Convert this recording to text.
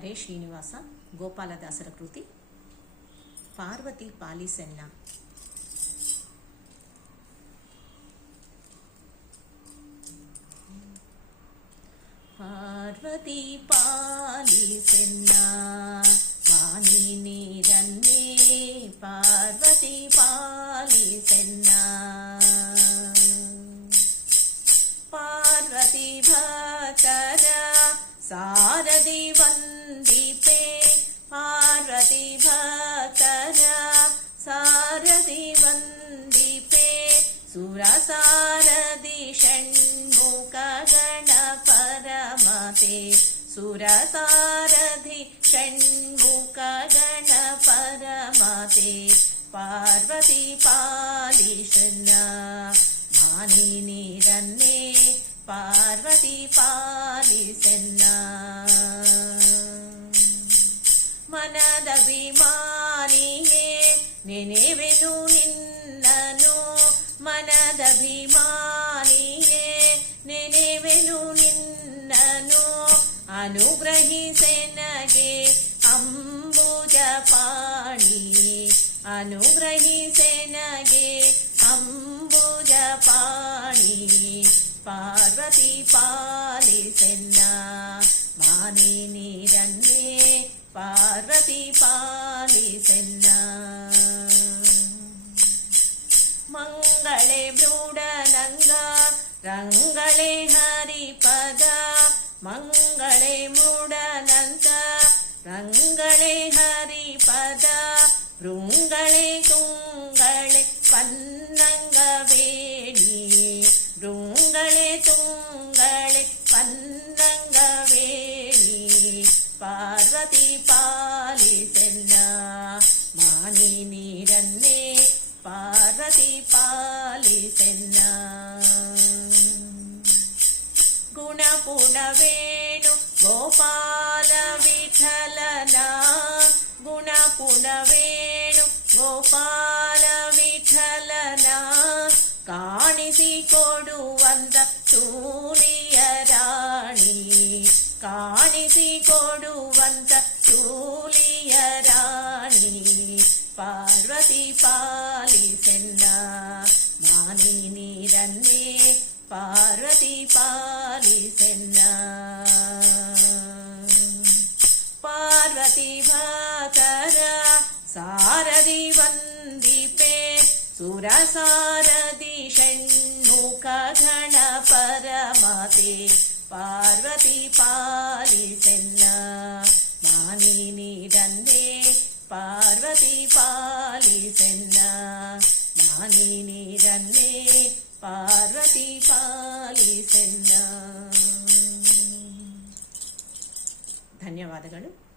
ಹರೇ ಶ್ರೀನಿವಾಸ ಗೋಪಾಲದಾಸರ ಕೃತಿ ಪಾರ್ವತಿ ಪಾಲಿಸೆನ್ನ. ಪಾರ್ವತಿ ಪಾಲಿಸೆನ್ನ ವಾಣಿ ನೀರನ್ನೇ ಪಾರ್ವತಿ ಪಾಲಿಸೆನ್ನ. ಪಾರ್ವತಿ ಭಕ್ತರ ಸಾರದಿ ವಂದಿಪೆ ಪಾರ್ವತಿ ಭಕ್ತರ ಸಾರದಿ ವಂದಿಪೆ ಸುರಸಾರದಿ ಷಣ್ಮುಖ ಗಣಪರ ಮಾತೆ ಸುರಸಾರಧಿ ಷಣ್ಮುಖ ಗಣಪರ ಮಾತೆ ಪಾರ್ವತಿ ಪಾಲಿಸೆನ್ನ ವಾಣಿ ನೀರನ್ನೇ ಪಾರ್ವತಿ ಪಾಲಿಸೆನ್ನ. ಮನದಭಿಮಾನಿಯೇ ನೆನೆವೆನು ನಿನ್ನನು ಮನದಭಿಮಾನಿಯೇ ನೆನೆವೆನು ನಿನ್ನನು ಅನುಗ್ರಹಿಸೆನಗೆ ಅಂಬುಜ ಪಾಣಿ ಅನುಗ್ರಹಿಸೆನಗೆ ಅಂಬುಜ ಪಾಣಿ ಪಾರ್ವತಿ ಪಾಲಿಸೆನ್ನ ವಾಣಿ ನೀರನ್ನೇ ಪಾರ್ವತಿ ಪಾಲಿಸೆನ್ನ. ಮಂಗಳೇ ಮೃಡನಂಗ ರಂಗಳೇ ಹರಿಪದ ಮಂಗಳೇ ಮೃಡನಂಗ ರಂಗಳೇ ಹರಿಪದ ಭೃಂಗಳೇ ತುಂಗಳೇ ಪನ್ನಂಗ ವೇಣಿ ಭೃಂಗಳೇ ತುಂಗಳೇ ಪನ್ನಂಗ ವೇಣಿ ಪಾರ್ವತಿ ಪಾಲಿಸೆನ್ನ ವಾಣಿ ನೀರನ್ನೇ ಪಾರ್ವತಿ ಪಾಲಿಸೆನ್ನ. ಗುಣಪುಣವೇಣು ಗೋಪಾಲ ವಿಠಲನ ಗುಣಪುಣವೇಣು ಗೋಪಾಲ ವಿಠಲನ ಕಾಣಿಸಿಕೊಡುವಂತ ಶೂಲಿಯ ರಾಣಿ ಕಾಣಿಸಿಕೊಡುವಂತ ಶೂಲಿಯ ರಾಣಿ ಪಾರ್ವತಿ ಪಾಲಿಸೆನ್ನ ವಾಣಿ ನೀರನ್ನೇ ಪಾರ್ವತಿ ಪಾಲಿಸೆನ್ನ. ಪಾರ್ವತಿ ಭಕ್ತರ ಸಾರದಿ ವಂದಿಪೆ ಸುರಸಾರದಿ ಷಣ್ಮುಖ ಗಣಪರ ಮಾತೆ ಪಾರ್ವತಿ ಪಾಲಿಸೆನ್ನ ವಾಣಿ ನೀರನ್ನೇ ಪಾರ್ವತಿ ಪಾಲಿಸೆನ್ನ ವಾಣಿ ನೀರನ್ನೇ ಪಾರ್ವತಿ ಪಾಲಿಸೆನ್ನ. ಧನ್ಯವಾದಗಳು.